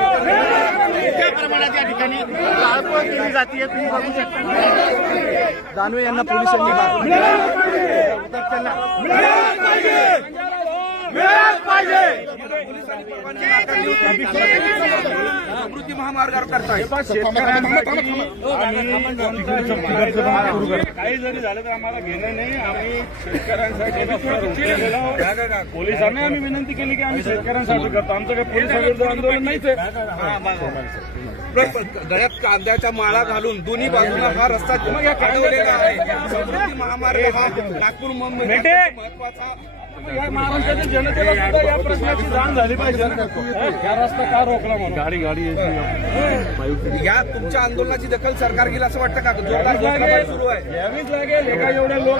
मोठ्या प्रमाणात या ठिकाणी जाळपोळ केली जाते. तुम्ही बघू शकता दानवे यांना पोलिसांनी समृद्धी महामार्गावर करताय. काही जरी झालं तर आम्हाला घेणं नाही. आम्ही शेतकऱ्यांसाठी पोलिसांना आम्ही विनंती केली की आम्ही शेतकऱ्यांसाठी करतो. आमचं काही पोलिसांविरुद्ध आंदोलन नाहीच आहे. गळ्यात कांद्याच्या माळा घालून दोन्ही बाजूला हा रस्ता अडवलेला आहे. समृद्धी महामार्ग हा नागपूर मुंबई महत्वाचा या महाराष्ट्रातील जनतेला सुद्धा या प्रश्नाची जाण झाली पाहिजे. हा रस्ता का रोखला म्हणून गाडी या तुमच्या आंदोलनाची दखल सरकार घेईल असं वाटतं का? जोरदार सुरू आहे. यावीच लागेल. एका एवढ्या लोक